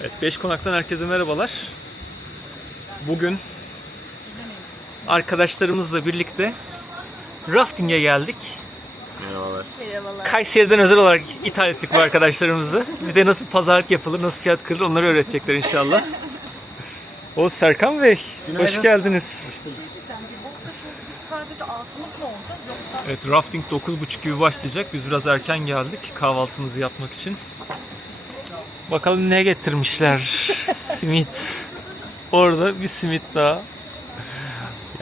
Evet, Beş Konak'tan herkese merhabalar. Bugün arkadaşlarımızla birlikte rafting'e geldik. Merhabalar. Merhabalar. Kayseri'den özel olarak ithal ettik bu arkadaşlarımızı. Bize nasıl pazarlık yapılır, nasıl fiyat kırılır onları öğretecekler inşallah. O Serkan Bey, hoş geldiniz. Sadece altımız mı olacak yoksa Evet, rafting 9.30 gibi başlayacak. Biz biraz erken geldik kahvaltımızı yapmak için. Bakalım ne getirmişler. simit. Orada bir simit daha.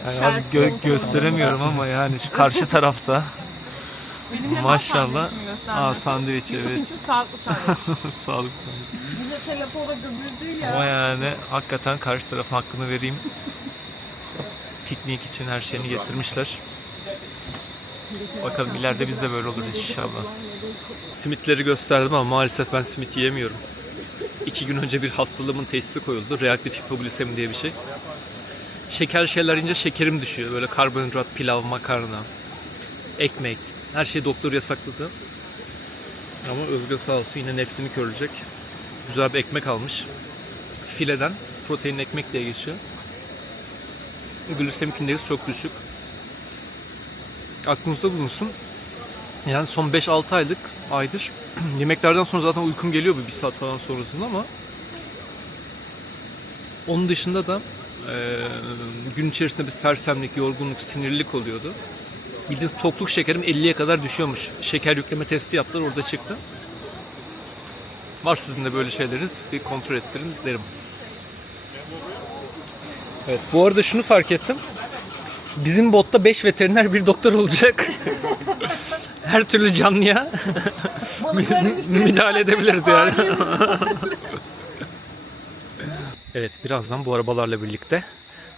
Yani abi gö- gösteremiyorum ama yani şu karşı tarafta. Maşallah. Aa sandviç evet. sağlıklı sandviç. Sağlık sandviç. Bize telefona gömüldü Ama ya. yani hakikaten karşı tarafın hakkını vereyim. Piknik için her şeyini getirmişler. Bakalım ileride biz de böyle oluruz inşallah. Simitleri gösterdim ama maalesef ben simit yiyemiyorum. İki gün önce bir hastalığımın teşhisi koyuldu. Reaktif hipoglisemi diye bir şey. Şeker şeyler yiyince şekerim düşüyor. Böyle karbonhidrat, pilav, makarna, ekmek. Her şeyi doktor yasakladı. Ama Özgür sağ olsun yine nefsimi körülecek. Güzel bir ekmek almış. Fileden protein ekmek diye geçiyor. Glisemik indeksi çok düşük. Aklınızda bulunsun. Yani son 5-6 aylık aydır yemeklerden sonra zaten uykum geliyor bir, saat falan sonrasında ama onun dışında da eee, gün içerisinde bir sersemlik, yorgunluk, sinirlilik oluyordu. Bildiğiniz tokluk şekerim 50'ye kadar düşüyormuş. Şeker yükleme testi yaptılar orada çıktı. Var sizin de böyle şeyleriniz bir kontrol ettirin derim. Evet bu arada şunu fark ettim. Bizim botta 5 veteriner bir doktor olacak. Her türlü canlıya müdahale edebiliriz yani. evet birazdan bu arabalarla birlikte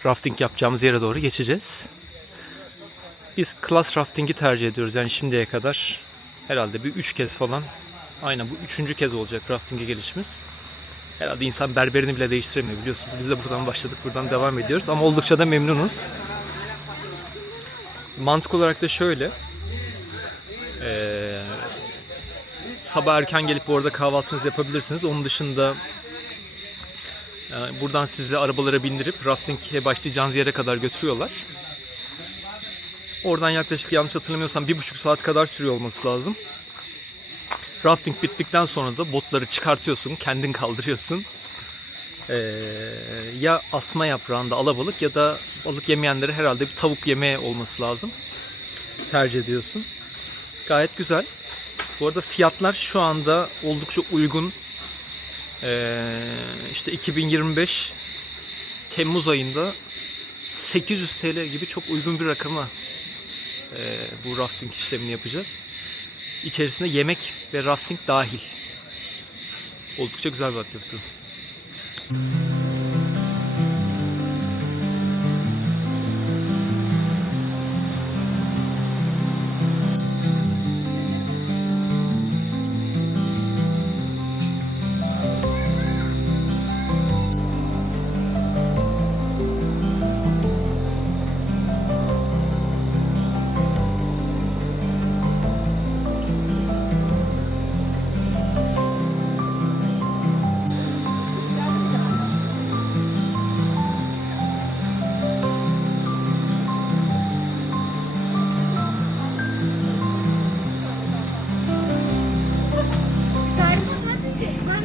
rafting yapacağımız yere doğru geçeceğiz. Biz class rafting'i tercih ediyoruz yani şimdiye kadar herhalde bir 3 kez falan aynen bu üçüncü kez olacak rafting'e gelişimiz. Herhalde insan berberini bile değiştiremiyor biliyorsunuz. Biz de buradan başladık, buradan devam ediyoruz ama oldukça da memnunuz. Mantık olarak da şöyle. Ee, sabah erken gelip bu arada kahvaltınızı yapabilirsiniz. Onun dışında e, buradan sizi arabalara bindirip rafting'e başlayacağınız yere kadar götürüyorlar. Oradan yaklaşık yanlış hatırlamıyorsam bir buçuk saat kadar sürüyor olması lazım. Rafting bittikten sonra da botları çıkartıyorsun, kendin kaldırıyorsun. Ee, ya asma yaprağında alabalık ya da balık yemeyenlere herhalde bir tavuk yemeği olması lazım. Tercih ediyorsun. Gayet güzel. Bu arada fiyatlar şu anda oldukça uygun. Ee, işte 2025 Temmuz ayında 800 TL gibi çok uygun bir rakama e, bu rafting işlemini yapacağız. İçerisinde yemek ve rafting dahil. Oldukça güzel bir aktivite. Mm-hmm.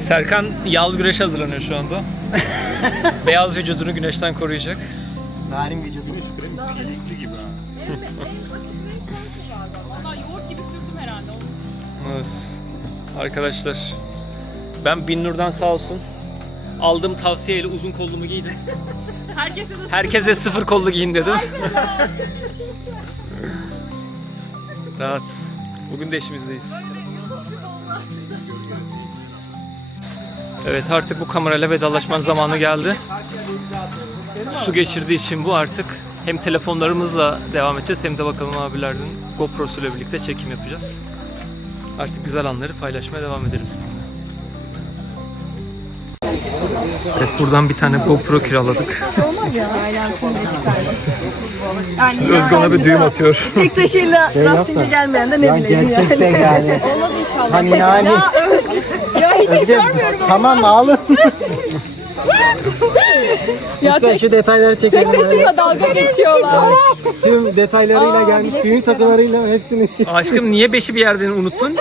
Serkan yağlı güreş hazırlanıyor şu anda. Beyaz vücudunu güneşten koruyacak. Narin vücudunu Valla yoğurt gibi sürdüm herhalde. Evet. Arkadaşlar ben Binnur'dan sağ olsun aldığım tavsiyeyle uzun kollumu giydim. Herkese de Herkese sıfır kollu giyin dedim. Rahat. Bugün de işimizdeyiz. Evet artık bu kamerayla vedalaşmanın zamanı geldi. Su geçirdiği için bu artık. Hem telefonlarımızla devam edeceğiz hem de bakalım abilerden GoPro'su ile birlikte çekim yapacağız. Artık güzel anları paylaşmaya devam sizinle. Evet buradan bir tane GoPro kiraladık. Yani Özgü ona bir düğüm atıyor. tek taşıyla rafting'e gelmeyen de ne bileyim gerçekten yani. yani. olmaz inşallah. Hani yani Özge tamam ağlı. Ya Lütfen şu detayları çekelim. tek taşımla dalga geçiyorlar. Tüm detaylarıyla gelmiş. Düğün takılarıyla hepsini. Aşkım niye beşi bir yerden unuttun?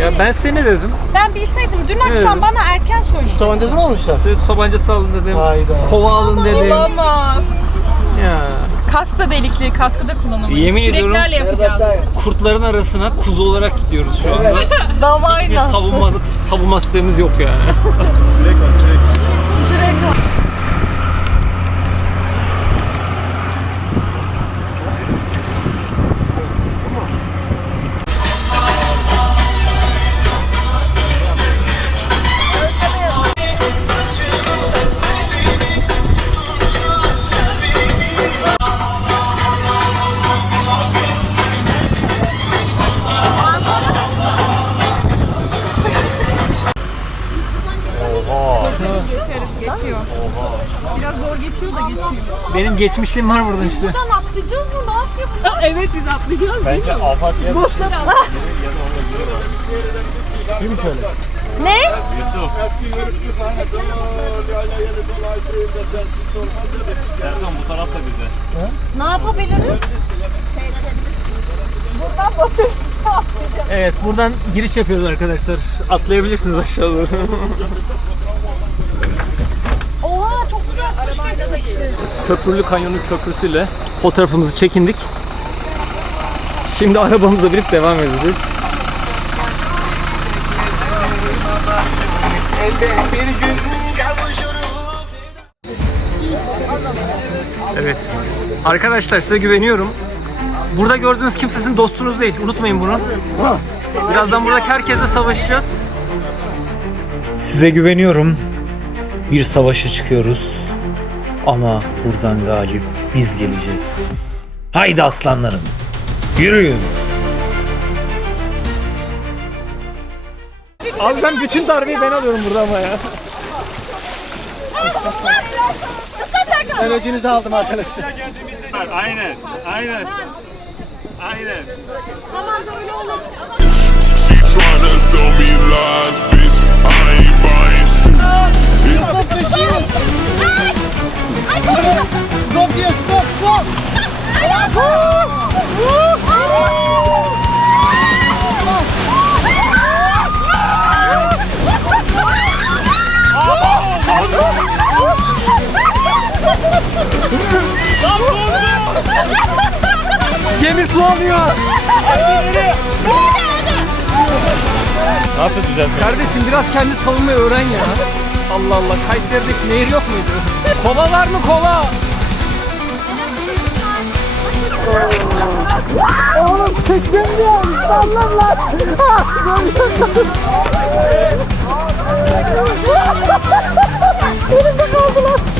ya ben seni dedim. Ben bilseydim dün akşam bana erken söyledin. Tabancası mı olmuşlar? Söğüt tabancası alın dedim. Hayda. Kova alın dedim. Olamaz. Ya. Kask da delikli, kaskı da kullanamayız. Yemin ediyorum. Küreklerle yapacağız. Kurtların arasına kuzu olarak gidiyoruz şu anda. Damayla. savunma, savunma sistemimiz yok yani. geçmişliğim var burada işte. Buradan atlayacağız mı? Ne yapıyor bunlar? evet biz atlayacağız. Bence afak yer. Kim şöyle? Ne? bu tarafta bize. Ne yapabiliriz? Buradan batır. Evet buradan giriş yapıyoruz arkadaşlar. Atlayabilirsiniz aşağı doğru. Oha çok güzel kuş geçmişti. Köprülü Kanyonu Köprüsü'yle fotoğrafımızı çekindik. Şimdi arabamıza binip devam edeceğiz. Evet. Arkadaşlar size güveniyorum. Burada gördüğünüz kimse sizin dostunuz değil. Unutmayın bunu. Birazdan buradaki herkesle savaşacağız. Size güveniyorum. Bir savaşa çıkıyoruz. Ama buradan galip biz geleceğiz. Haydi aslanlarım. Yürüyün. Abi ben bütün darbeyi ben alıyorum burada ama ya. Ben öcünüzü aldım arkadaşlar. Aynen, aynen. Aynen. She tryna sell me lies, buying shit. Stop diyor stop stop. Gemi su alıyor. Nasıl düzeltmek? Kardeşim biraz kendi savunmayı öğren ya. Allah Allah. Kayseri'deki nehir yok muydu? kova var mı kova? Oğlum çektim diyor. Sallan lan. Elimde kaldı lan.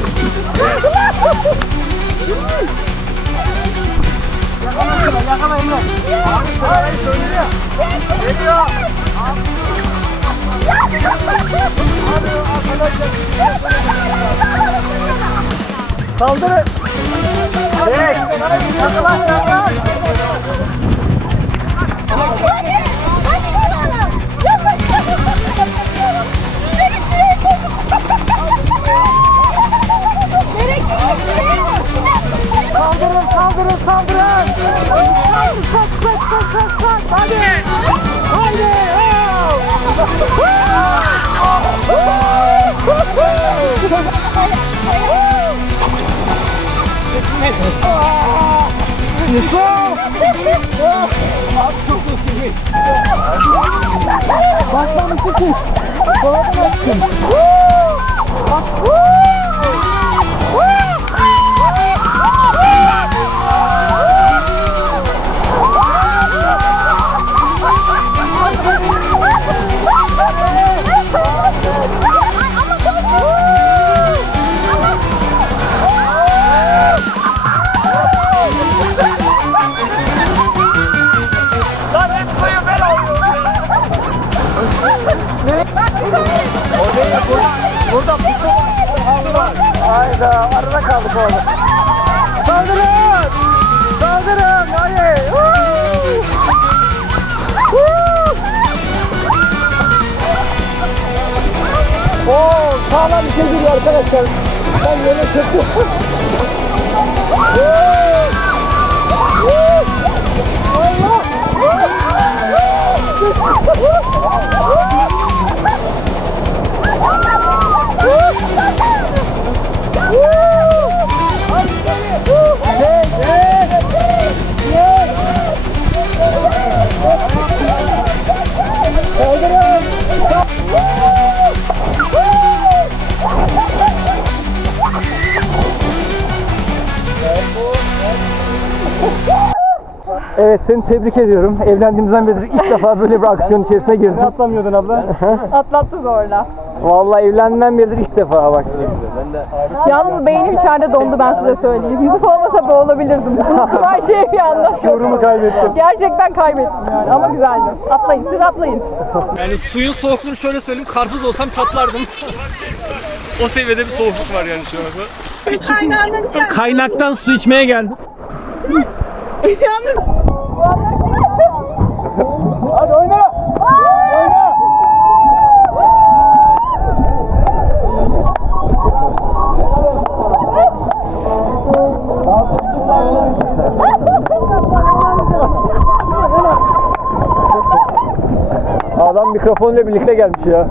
Saldırın. Çek. Takılan takılan. Saldırın, saldırın, saldırın! Kaç, kaç, kaç, kaç, kaç! Hadi! Hadi! Hadi! Hadi! 맛있는 치킨 맛있는 치킨 Burada pusu var. Allah. Hayda arada kaldık orada. Saldırın. Saldırın. Hayır. Oo, sağlam bir şey geliyor arkadaşlar. Ben yere çektim. Seni tebrik ediyorum. Evlendiğimizden beri ilk defa böyle bir aksiyon içerisine girdin. Atlamıyordun abla. Atlattı zorla. Vallahi evlendiğimden beri ilk defa bak. Yalnız beynim içeride dondu ben size söyleyeyim. Yusuf olmasa boğulabilirdim. Her şeyi bir anda. Yorumu kaybettim. Gerçekten kaybettim yani ama güzeldi. Atlayın siz atlayın. Yani suyun soğukluğunu şöyle söyleyeyim. Karpuz olsam çatlardım. o seviyede bir soğukluk var yani şu anda. Kaynaktan su içmeye geldim. Hadi mikrofonla birlikte gelmiş ya.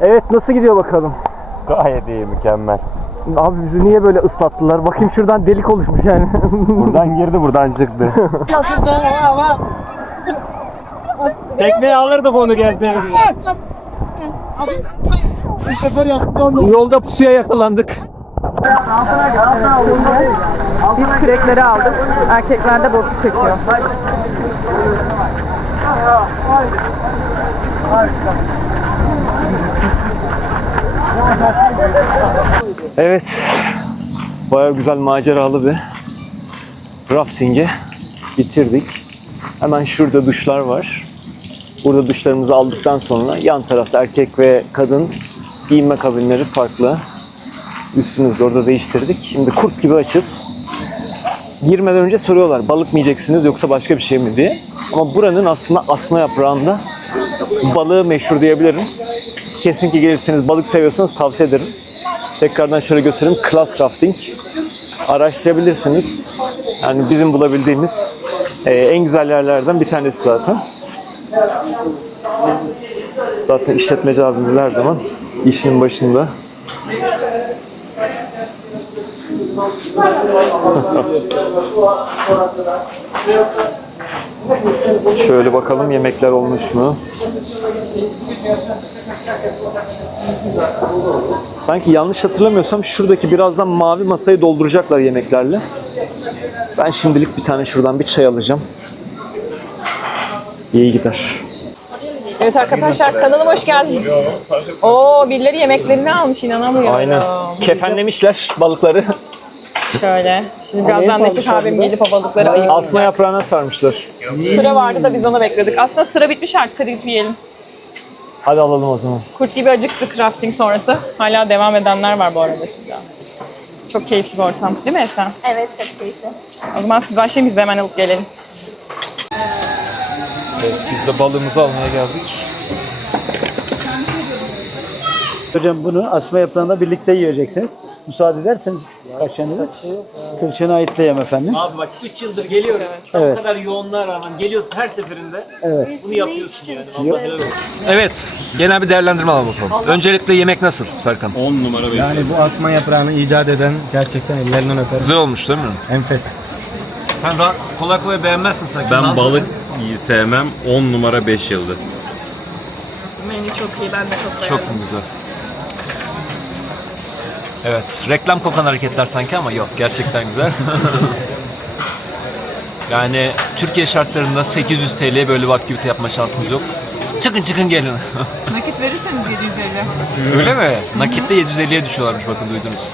Evet nasıl gidiyor bakalım? Gayet iyi, mükemmel. Abi bizi niye böyle ıslattılar? Bakayım şuradan delik oluşmuş yani. Buradan girdi, buradan çıktı. Tekneye alırdık onu geldi. Yolda pusuya yakalandık. Biz kürekleri aldık. Erkekler de botu çekiyor. Evet. Bayağı güzel maceralı bir rafting'i bitirdik. Hemen şurada duşlar var. Burada duşlarımızı aldıktan sonra yan tarafta erkek ve kadın giyinme kabinleri farklı. Üstümüzü orada değiştirdik. Şimdi kurt gibi açız. Girmeden önce soruyorlar balık mı yiyeceksiniz yoksa başka bir şey mi diye. Ama buranın aslında asma yaprağında balığı meşhur diyebilirim. Kesinlikle gelirseniz balık seviyorsanız tavsiye ederim. Tekrardan şöyle göstereyim. Class Rafting. Araştırabilirsiniz. Yani bizim bulabildiğimiz e, en güzel yerlerden bir tanesi zaten. Zaten işletmeci abimiz her zaman işinin başında. Şöyle bakalım yemekler olmuş mu? Sanki yanlış hatırlamıyorsam şuradaki birazdan mavi masayı dolduracaklar yemeklerle. Ben şimdilik bir tane şuradan bir çay alacağım. İyi gider. Evet arkadaşlar kanalıma hoş geldiniz. Oo birileri yemeklerini almış inanamıyorum. Aynen. Kefenlemişler balıkları. Şöyle. Şimdi birazdan Neşe abim gelip o balıkları Asma ayıklayacak. yaprağına sarmışlar. Sıra vardı da biz onu bekledik. Aslında sıra bitmiş artık hadi gidip yiyelim. Hadi alalım o zaman. Kurt gibi acıktık rafting sonrası. Hala devam edenler var bu arada şurada. Çok keyifli bir ortam değil mi Esen? Evet çok keyifli. O zaman siz başlayın biz de hemen alıp gelelim. Evet, biz de balığımızı almaya geldik. Hocam bunu asma yaprağında birlikte yiyeceksiniz. Müsaade ederseniz kaşığınızı. Kılçığını ayıtlayayım efendim. Abi bak 3 yıldır geliyorum. Evet. Bu kadar yoğunluğa rağmen geliyorsun her seferinde. Evet. Bunu yapıyorsun yani. Olsun. Evet, genel bir değerlendirme alalım bakalım. Öncelikle yemek nasıl Serkan? Yani bu asma yaprağını icat eden gerçekten ellerinden öperim. Güzel olmuş değil mi? Enfes. Sen ra- kolay kolay beğenmezsin sanki. Ben Nazlısın. balık iyi sevmem, 10 numara 5 yıldız. Menü çok iyi ben de çok Çok mu güzel? Evet, reklam kokan hareketler sanki ama yok, gerçekten güzel. yani Türkiye şartlarında 800 TL'ye böyle bir aktivite yapma şansınız yok. Çıkın çıkın gelin. Nakit verirseniz 750. Öyle mi? Nakitte 750'ye düşüyorlarmış bakın duydunuz.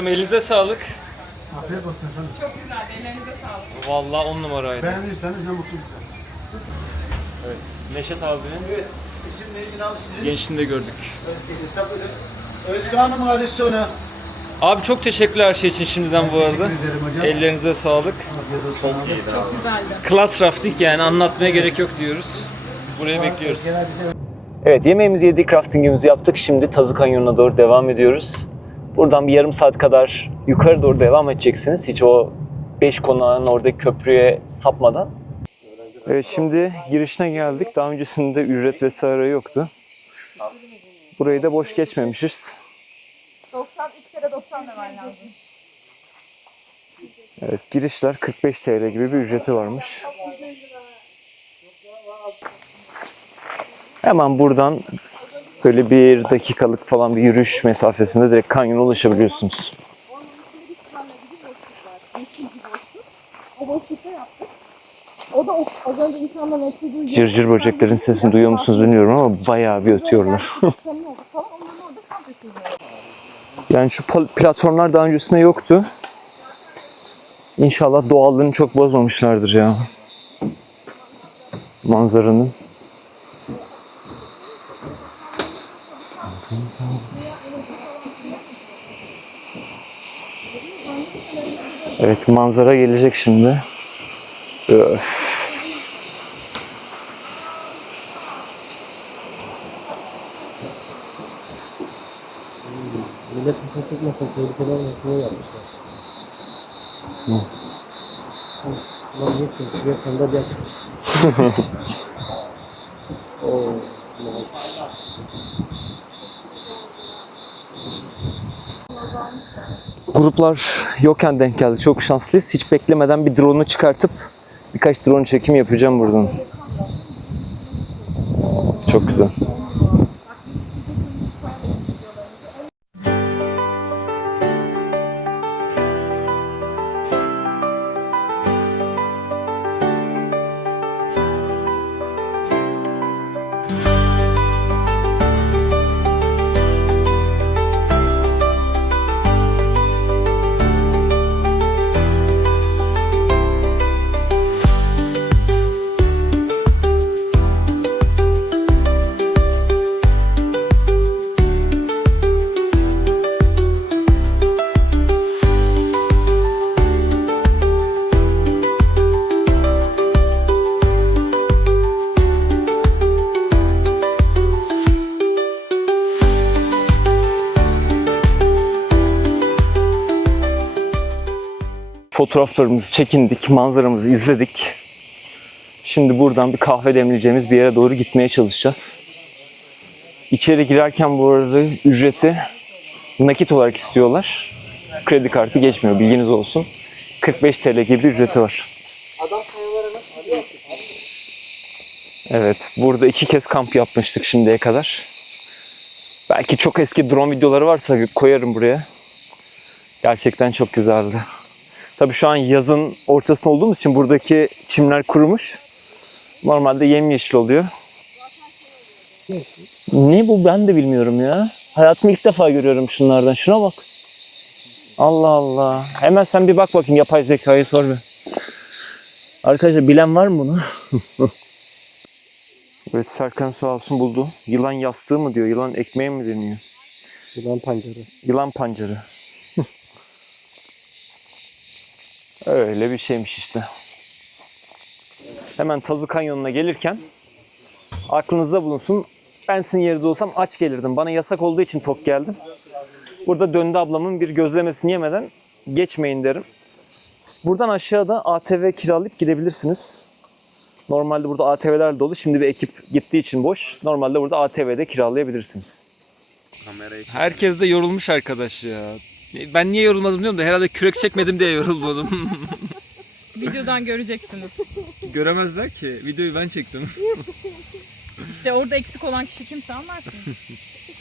Hocam elinize sağlık. Afiyet olsun efendim. Çok güzeldi. Ellerinize sağlık. Vallahi on numaraydı. Beğendiyseniz ne mutlu bize. Neşet abinin Şimdi Ünal sizin gençliğinde gördük. Özgü Hanım'ın adisyonu. Abi çok teşekkürler her şey için şimdiden bu arada. Teşekkür ederim hocam. Ellerinize sağlık. Afiyet olsun. Çok iyi. Çok güzeldi. Class rafting yani anlatmaya gerek yok diyoruz. Buraya bekliyoruz. Evet yemeğimizi yedik, raftingimizi yaptık. Şimdi Tazı Kanyonu'na doğru devam ediyoruz. Buradan bir yarım saat kadar yukarı doğru devam edeceksiniz. Hiç o 5 konağın oradaki köprüye sapmadan. Evet şimdi girişine geldik. Daha öncesinde ücret vesaire yoktu. Burayı da boş geçmemişiz. 90, 3 kere 90 demen lazım. Evet girişler 45 TL gibi bir ücreti varmış. Hemen buradan böyle bir dakikalık falan bir yürüyüş mesafesinde direkt kanyona ulaşabiliyorsunuz. O da az önce insanların ötürdüğü Cırcır böceklerin sesini duyuyor musunuz bilmiyorum ama bayağı bir ötüyorlar. yani şu platformlar daha öncesinde yoktu. İnşallah doğallığını çok bozmamışlardır ya. Manzaranın. Evet manzara gelecek şimdi. Öf. Millet bir tutmasın, tehlikeli olmasın diye yapmışlar. Lan geçin, şuraya sandalye gruplar yokken denk geldi. Çok şanslıyız. Hiç beklemeden bir drone'u çıkartıp birkaç drone çekim yapacağım buradan. Çok güzel. Fotoğraflarımızı çekindik, manzaramızı izledik. Şimdi buradan bir kahve demleyeceğimiz bir yere doğru gitmeye çalışacağız. İçeri girerken bu arada ücreti nakit olarak istiyorlar. Kredi kartı geçmiyor bilginiz olsun. 45 TL gibi bir ücreti var. Evet, burada iki kez kamp yapmıştık şimdiye kadar. Belki çok eski drone videoları varsa koyarım buraya. Gerçekten çok güzeldi. Tabii şu an yazın ortasında olduğumuz için buradaki çimler kurumuş. Normalde yemyeşil oluyor. Ne bu ben de bilmiyorum ya. Hayatımda ilk defa görüyorum şunlardan. Şuna bak. Allah Allah. Hemen sen bir bak bakayım yapay zekayı sor bir. Arkadaşlar bilen var mı bunu? evet Serkan sağ olsun buldu. Yılan yastığı mı diyor? Yılan ekmeği mi deniyor? Yılan pancarı. Yılan pancarı. Öyle bir şeymiş işte. Hemen Tazı Kanyonu'na gelirken aklınızda bulunsun. Ben sizin yerinizde olsam aç gelirdim. Bana yasak olduğu için tok geldim. Burada döndü ablamın bir gözlemesini yemeden geçmeyin derim. Buradan aşağıda ATV kiralayıp gidebilirsiniz. Normalde burada ATV'ler dolu. Şimdi bir ekip gittiği için boş. Normalde burada ATV'de kiralayabilirsiniz. Herkes de yorulmuş arkadaş ya. Ben niye yorulmadım diyorum da herhalde kürek çekmedim diye yorulmadım. Videodan göreceksiniz. Göremezler ki. Videoyu ben çektim. İşte orada eksik olan kişi kimse anlarsın.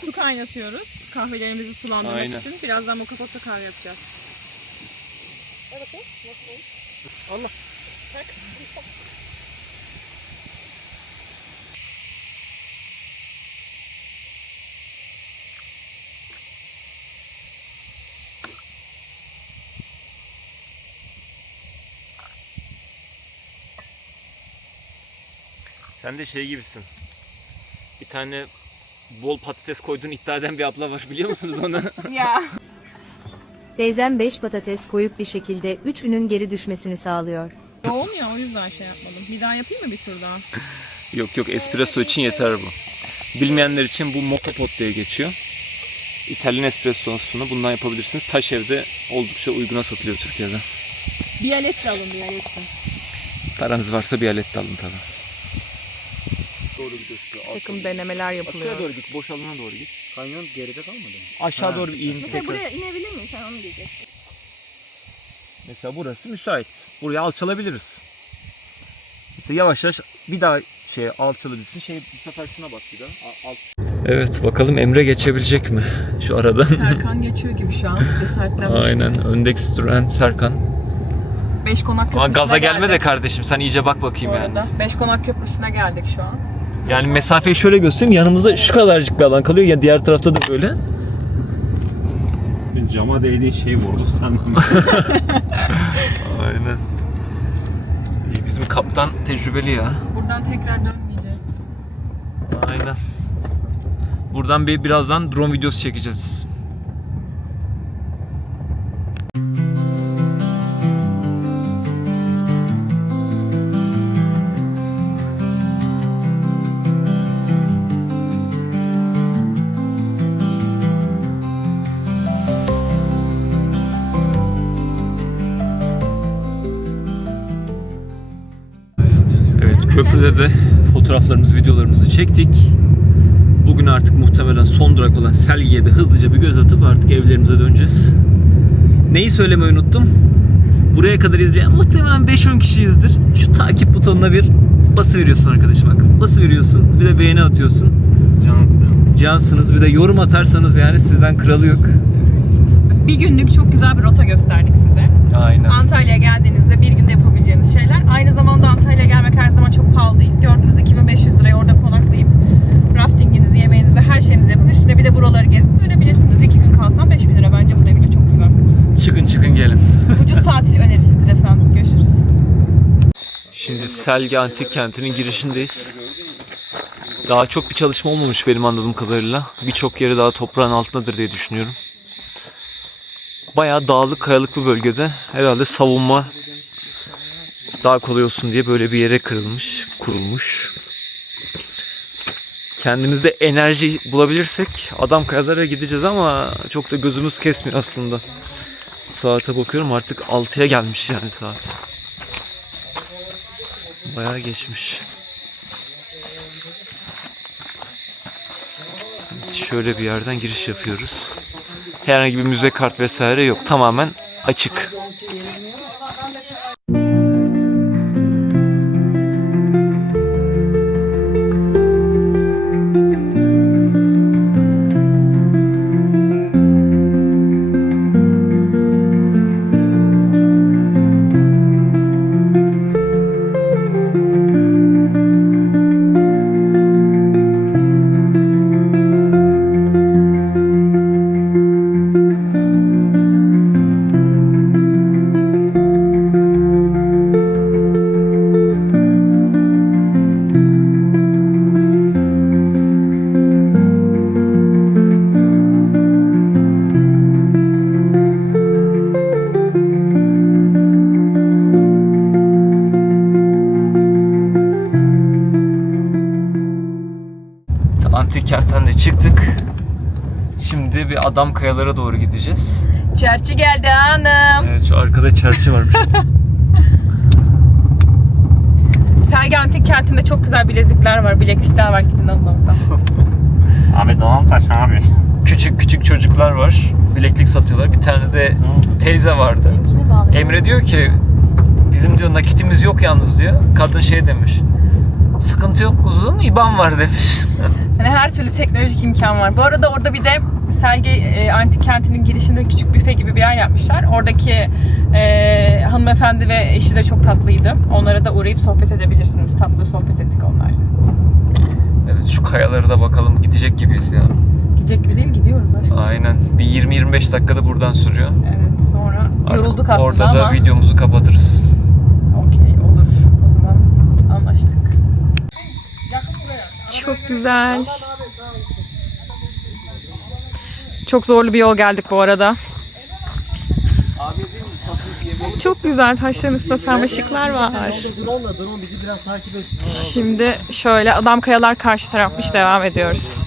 Su kaynatıyoruz. Kahvelerimizi sulandırmak Aynen. için. Birazdan mokapotta kahve yapacağız. Sen de şey gibisin. Bir tane bol patates koyduğunu iddia eden bir abla var biliyor musunuz onu? Ya. Teyzem 5 patates koyup bir şekilde 3 ünün geri düşmesini sağlıyor. Olmuyor o yüzden şey yapmadım. Bir daha yapayım mı bir tur daha? yok yok espresso için yeter bu. Bilmeyenler için bu moka pot diye geçiyor. İtalyan espressosunu bundan yapabilirsiniz. Taş evde oldukça uyguna satılıyor Türkiye'de. Bir alet de alın bir alet de. Paranız varsa bir alet de alın tabii. Takım denemeler yapılıyor. doğru git, boş alana doğru git. Kanyon geride kalmadı mı? Aşağı doğru in Mesela tekrar. buraya inebilir miyim? Sen onu diyeceksin. Mesela burası müsait. Buraya alçalabiliriz. Mesela yavaş yavaş bir daha şey alçalabilsin. Şey bu sefer şuna bak bir daha. Evet bakalım Emre geçebilecek mi şu arada? Serkan geçiyor gibi şu an. Cesaretlenmiş. Aynen öndeki duran Serkan. Beş konak köprüsüne Ama gaza gelme geldik de kardeşim sen iyice bak bu bakayım yani. arada. Beş konak köprüsüne geldik şu an. Yani mesafeyi şöyle göstereyim yanımızda şu kadarcık bir alan kalıyor ya diğer tarafta da böyle. Cama değdiği şey vurdu sandım. Aynen. İyi, bizim kaptan tecrübeli ya. Buradan tekrar dönmeyeceğiz. Aynen. Buradan bir birazdan drone videosu çekeceğiz. Fotoğraflarımızı, videolarımızı çektik. Bugün artık muhtemelen son durak olan Selgi'ye de hızlıca bir göz atıp artık evlerimize döneceğiz. Neyi söylemeyi unuttum? Buraya kadar izleyen muhtemelen 5-10 kişiyizdir. Şu takip butonuna bir bası veriyorsun arkadaşım bak. Bası veriyorsun bir de beğeni atıyorsun. Cansın. Cansınız bir de yorum atarsanız yani sizden kralı yok. Bir günlük çok güzel bir rota gösterdik size. Aynen. Antalya'ya geldiğinizde bir günde yapabileceğiniz şeyler. Aynı zamanda Antalya'ya gelmek her zaman çok pahalı değil. Gördüğünüz 2500 liraya orada konaklayıp raftinginizi, yemeğinizi, her şeyinizi yapıp üstüne bir de buraları gezip dönebilirsiniz. İki gün kalsam 5000 lira bence burada bile çok güzel. Çıkın çıkın gelin. Ucuz tatil önerisidir efendim. Görüşürüz. Şimdi Selgi Antik Kenti'nin girişindeyiz. Daha çok bir çalışma olmamış benim anladığım kadarıyla. Birçok yeri daha toprağın altındadır diye düşünüyorum. Bayağı dağlık, kayalık bir bölgede herhalde savunma daha kolay olsun diye böyle bir yere kırılmış, kurulmuş. Kendimizde enerji bulabilirsek adam kayalara gideceğiz ama çok da gözümüz kesmiyor aslında. Saate bakıyorum artık 6'ya gelmiş yani saat. Bayağı geçmiş. Şöyle bir yerden giriş yapıyoruz. Herhangi bir müze kart vesaire yok. Tamamen açık. Kentten de çıktık. Şimdi bir adam kayalara doğru gideceğiz. Çerçi geldi hanım. Evet şu arkada çarşı varmış. Sergi Antik Kenti'nde çok güzel bilezikler var, bileklikler var. Gidin alın oradan. Abi Doğan Taş abi. küçük küçük çocuklar var. Bileklik satıyorlar. Bir tane de teyze vardı. Emre diyor ki bizim diyor nakitimiz yok yalnız diyor. Kadın şey demiş. Sıkıntı yok kuzum IBAN var demiş. Hani her türlü teknolojik imkan var. Bu arada orada bir de Selgi e, Antik Kenti'nin girişinde küçük büfe gibi bir yer yapmışlar. Oradaki e, hanımefendi ve eşi de çok tatlıydı. Onlara da uğrayıp sohbet edebilirsiniz. Tatlı sohbet ettik onlarla. evet şu kayalara da bakalım gidecek gibiyiz ya. Gidecek gibi değil gidiyoruz aşkım. Aynen. Bir 20-25 dakikada buradan sürüyor. Evet sonra Artık yorulduk aslında orada ama da videomuzu kapatırız. okey olur. O zaman anlaştık. Güzel. Çok zorlu bir yol geldik bu arada. Çok güzel taşların üstünde sarmaşıklar var. Şimdi şöyle adam kayalar karşı tarafmış devam ediyoruz.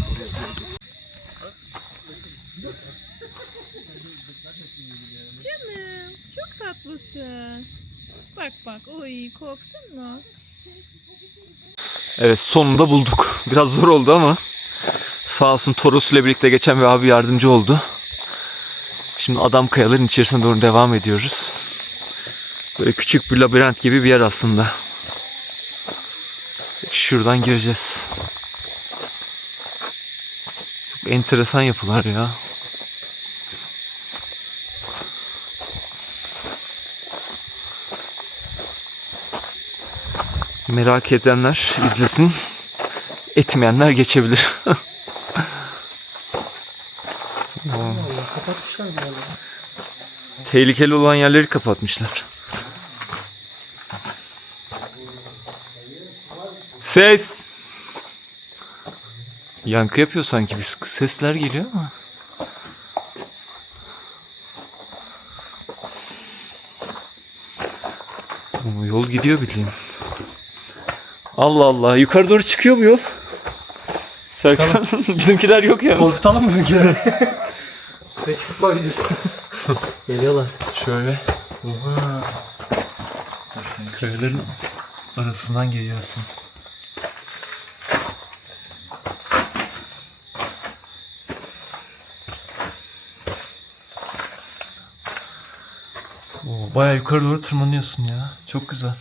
Canım çok tatlısın. Bak bak oy korktun mu? Evet sonunda bulduk. Biraz zor oldu ama sağ olsun Toros ile birlikte geçen bir abi yardımcı oldu. Şimdi adam kayaların içerisine doğru devam ediyoruz. Böyle küçük bir labirent gibi bir yer aslında. Şuradan gireceğiz. Çok enteresan yapılar ya. Merak edenler izlesin. Etmeyenler geçebilir. Tehlikeli olan yerleri kapatmışlar. Ses! Yankı yapıyor sanki bir sesler geliyor ama. Yol gidiyor bildiğin. Allah Allah yukarı doğru çıkıyor bu yol. Serkan bizimkiler yok yalnız. Korkutalım bizimkileri. Beşiktaşlar videosu. Geliyorlar. Şöyle. Oha. Kayaların arasından geliyorsun. Oo, bayağı yukarı doğru tırmanıyorsun ya. Çok güzel.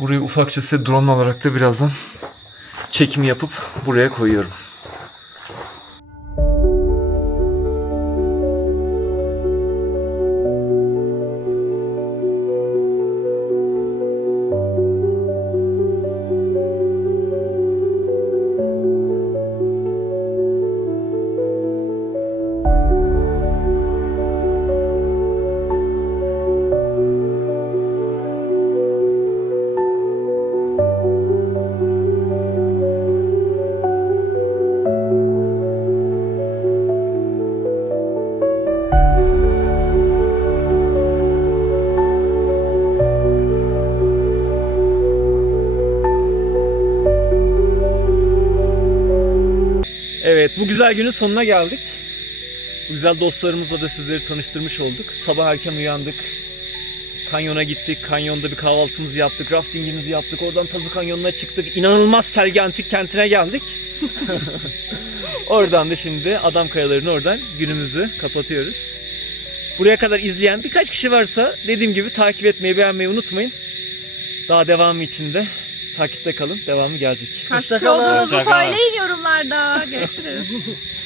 Burayı ufakça size drone olarak da birazdan çekim yapıp buraya koyuyorum. Güzel günün sonuna geldik. Güzel dostlarımızla da sizleri tanıştırmış olduk. Sabah erken uyandık. Kanyona gittik. Kanyonda bir kahvaltımızı yaptık. Raftingimizi yaptık. Oradan Tazı Kanyonu'na çıktık. İnanılmaz Selgi Antik kentine geldik. oradan da şimdi Adam Kayaları'nı oradan günümüzü kapatıyoruz. Buraya kadar izleyen birkaç kişi varsa dediğim gibi takip etmeyi, beğenmeyi unutmayın. Daha devamı için de takipte kalın. Devamı gelecek. Kaç kişi olduğunuzu söyleyin yorumlarda. Görüşürüz.